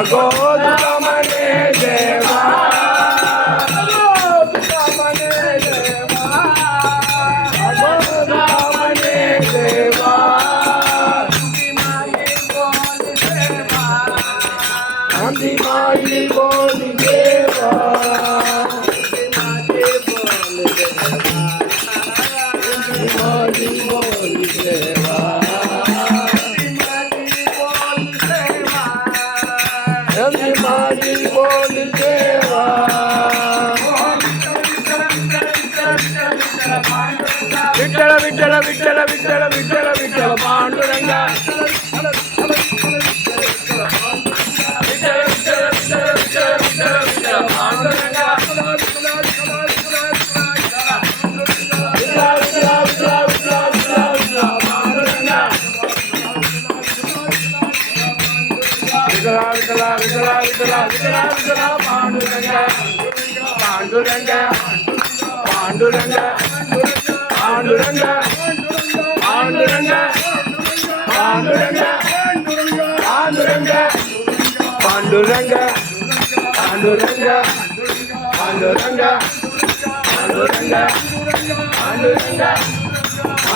Agora Vitala, Vitala, Vitala, Vitala, Vitala. விதலா விதலா விதலா விதலா விதலா விதலா Panduranga Panduranga Panduranga Panduranga Panduranga Panduranga Panduranga Panduranga Panduranga Panduranga Panduranga Panduranga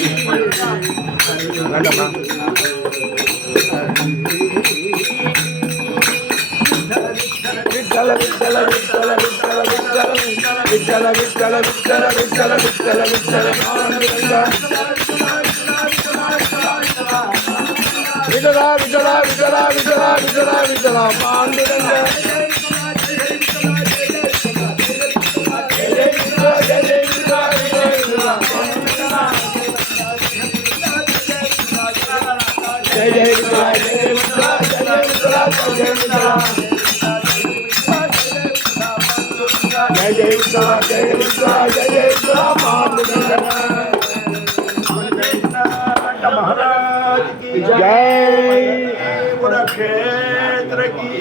Vithal Vithal రండమ్మా విఠల విఠల విఠల విఠల విఠల విఠల విఠల విఠల విఠల విఠల విఠల విఠల విఠల విఠల విఠల جئي.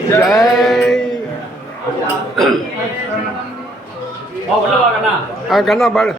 جئي. ها ڪندا بڙ.